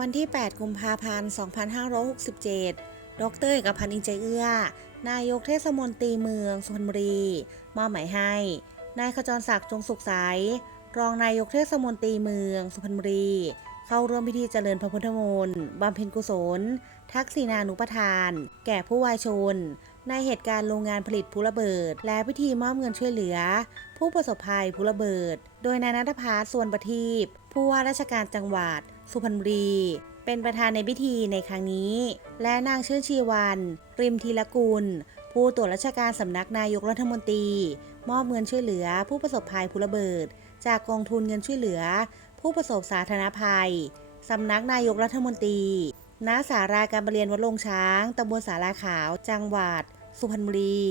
วันที่ 8 กุมภาพันธ์ 2567 ดรเอกพันธ์อินใจเอื้อ นายกเทศมนตรีเมืองสุพรรณบุรีมอบหมายให้ นายขจรศักดิ์จงสุขใส รองนายกเทศมนตรีเมืองสุพรรณบุรี เข้าร่วมพิธีเจริญพระพุทธมนต์บำเพ็ญกุศล ทักษิณานุปทาน แก่ผู้วายชน ในเหตุการณ์โรงงานผลิตพลุระเบิด และพิธีมอบเงินช่วยเหลือ ผู้ประสบภัยพลุระเบิด โดยนายนัทพาสส่วนประทีปผู้ว่าราชการจังหวัด สุพรรณบุรี เป็นประธานในพิธีในครั้งนี้ และนางเชื่อชีวัน ริมทีละกุล ผู้ตรวจราชการสำนักนายกรัฐมนตรี มอบเงินช่วยเหลือ ผู้ประสบภัยพลุระเบิด จากกองทุนเงินช่วยเหลือ ผู้ประสบสาธารณภัย สำนักนายกรัฐมนตรีณสาราการประเรียนวัดลงช้าง ตำบลสาราขาว จังหวัด สุพรรณบุรี